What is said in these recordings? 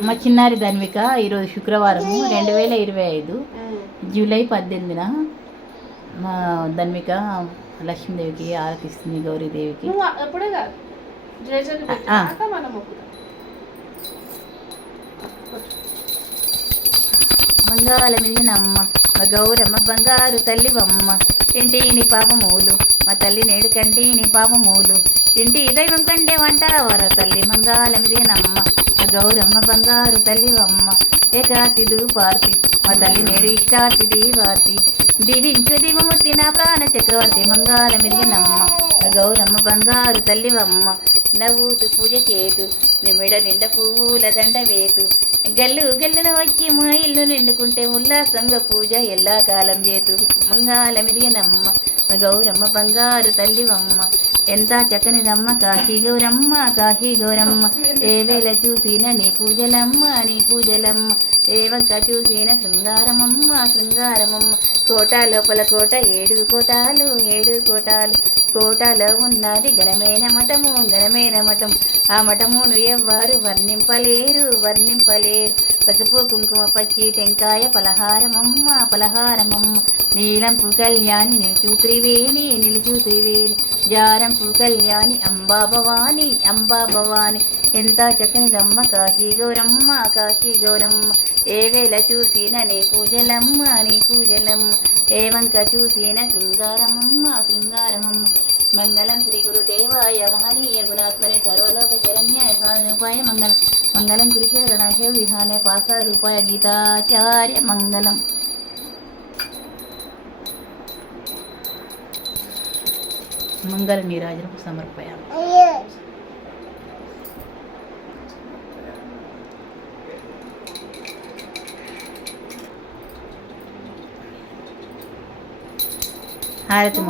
మా చిన్నారి ధన్విక ఈరోజు శుక్రవారం 2025 జూలై 18న మా ధన్విక లక్ష్మీదేవికి ఆరతిస్తుంది, గౌరీదేవికి. మంగాళమిదినమ్మ మా గౌరమ్మ బంగారు తల్లివమ్మ, ఇంటిని పాపమూలు మా తల్లి నేడు కంటిని పాపమూలు, ఇంటి దైవం కంటే వంట వర తల్లి మంగాళమిదినమ్మ మా గౌరమ్మ బంగారు తల్లివమ్మ, ఏకార్తి దూపార్తి మా తల్లి నేడు ఇష్టార్తి దీవార్తి, దీవించు దివమూర్తి నా ప్రాణ చక్రవర్తి మంగాళమిదినమ్మ మా గౌరమ్మ బంగారు తల్లివమ్మ, నవ్వుతూ పూజ చేతు నిమిడ నిండ పువ్వుల దండ వేతు, గల్లు గల్లున వచ్చి మా ఇల్లు నిండుకుంటే ఉల్లాసంగా పూజ ఎల్లా కాలం చేతు మంగాళమిదినమ్మ మా గౌరమ్మ బంగారు తల్లివమ్మ, ఎంత చక్కనిదమ్మ కాశీ గౌరమ్మ కాశీ గౌరమ్మ, ఏ వేళ చూసిన నీ పూజలమ్మ నీ పూజలమ్మ, ఏ వంక చూసిన శృంగారమమ్మ శృంగారమమ్మ, కోట లోపల కోట 7 కోటాలు 7 కోటాలు, కోటలో ఉన్నది ఘనమైన మఠము ఘనమైన మఠం, ఆ మఠమును ఎవ్వరు వర్ణింపలేరు వర్ణింపలేరు, పసుపు కుంకుమ పచ్చి టెంకాయ పలహారమమ్మ పలహారమమ్మ, నీలంపు కళ్యాణి నిలుచు త్రివేణి నిలుచు త్రివేణి, జారంపు కళ్యాణి అంబా భవాని అంబా భవాని, ఎంత చక్కనిదమ్మ కాశీ గౌరమ్మ కాశీ గౌరమ్మ, ఏ వేళ చూసిన నీ పూజలమ్మ నీ పూజలమ్మ, ఏ వంక చూసిన శృంగారమమ్మ శృంగారమమ్మ, మంగళం శ్రీ గురుదేవాయ మహనీయ గుణాత్మనే సర్వలోక శరణ్యాయ స్వామిరూపాయ మంగళం, మంగళం కృష్ణ విహానే పాస రూపాయ గీతాచార్య మంగళం. మంగళ నీరాజనం సమర్పయామి. హారతి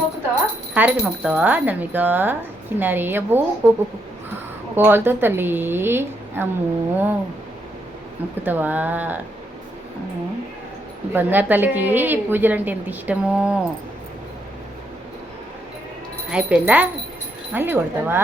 మొక్కుతావా ధన్విక చిన్నారి? అబ్బో కోల్తో తల్లి అమ్మో మొక్కుతావా? బంగారు తల్లికి పూజలు అంటే ఎంత ఇష్టమో. అయిపోయిందా? మళ్ళీ కొడతావా?